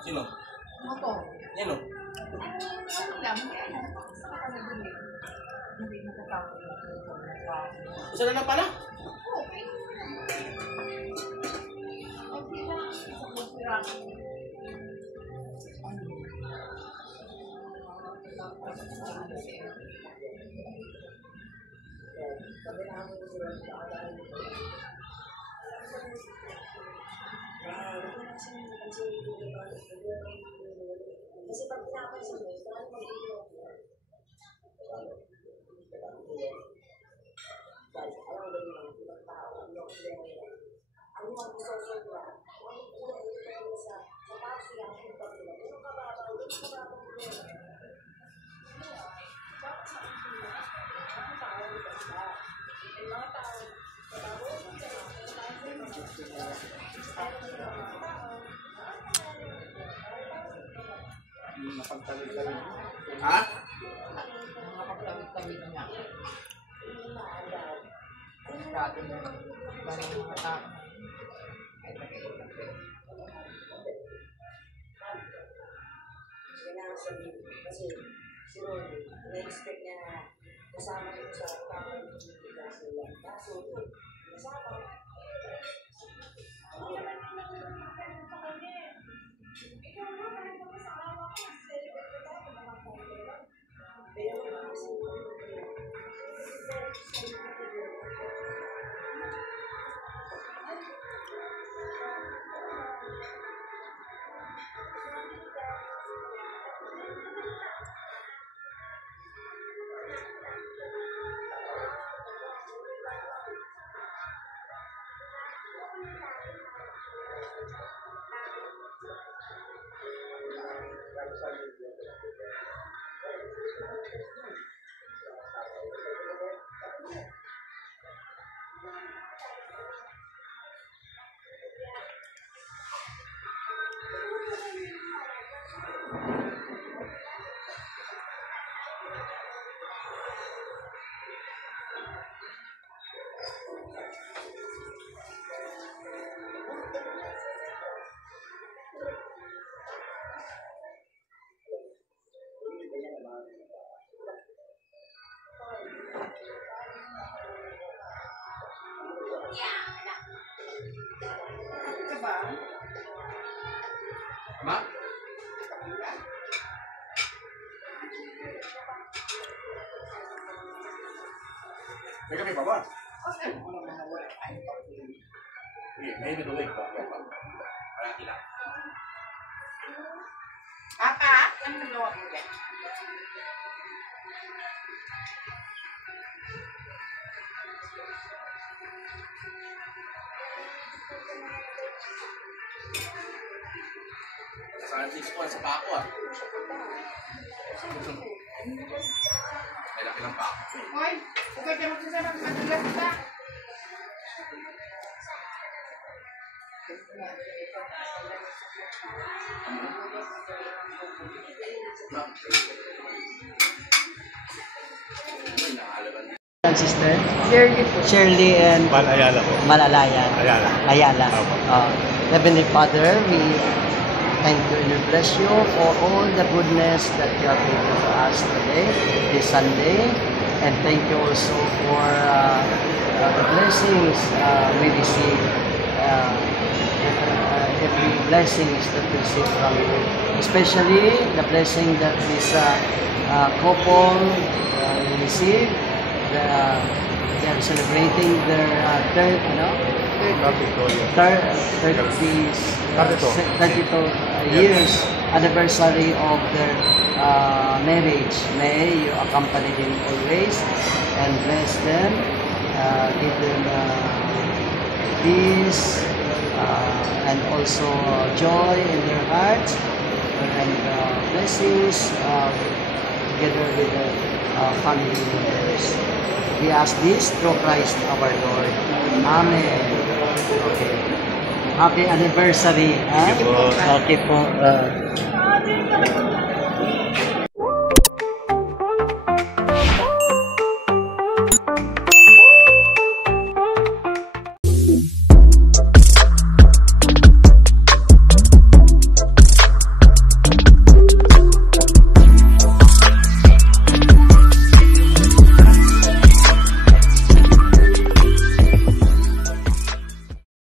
Sino? Motor. Yan o. Ano lang, hindi matatapos yung Isa na lang pala? okay. Okay lang. Isang piraso. Kasi pag pinapansin mo, saan mag-iiwan mo? Dahil alam mo ba yung ibang tao, ang mga gusto nila, ang kulang nila sa taas nila, ang impact nila. Yung kababaw, yung kababaw nila. Bakit sa akin nila? Ang tao nila sila. Yung mga tao, kababaw nila, ang tao nila, Napagtawid-tawid. Ha? Nakapagtawid-tawid niya. Masyado na parang mga tao. Kasi si Ronnie, na-expect niya na kasama ko sa tamang bigas nila. Kaso, kasama. Ma? May kami pa ba? Sige, may tuloy pa. Parang ilang. Papa, ano nagawa mo dyan? Sa 6 po, sa pako ah. May laki ng pako. Hoy, huwag ka magsasama ng madalas ka. May nakalaban. Sister Shirley po. Shirley and Ayala po. Malalayan. Ayala. Ayala. Opo. Heavenly Father, we thank you and we bless you for all the goodness that you have given to us today, this Sunday. And thank you also for the blessings we receive. Every blessings that we receive from you. Especially the blessing that this couple receive. They're celebrating their third, 32 years anniversary of their marriage. May you accompany them always and bless them, give them peace and also joy in their hearts and blessings together with the family members. We ask this through Christ our Lord. Amen. Okay. Happy anniversary. Thank you po. Okay po.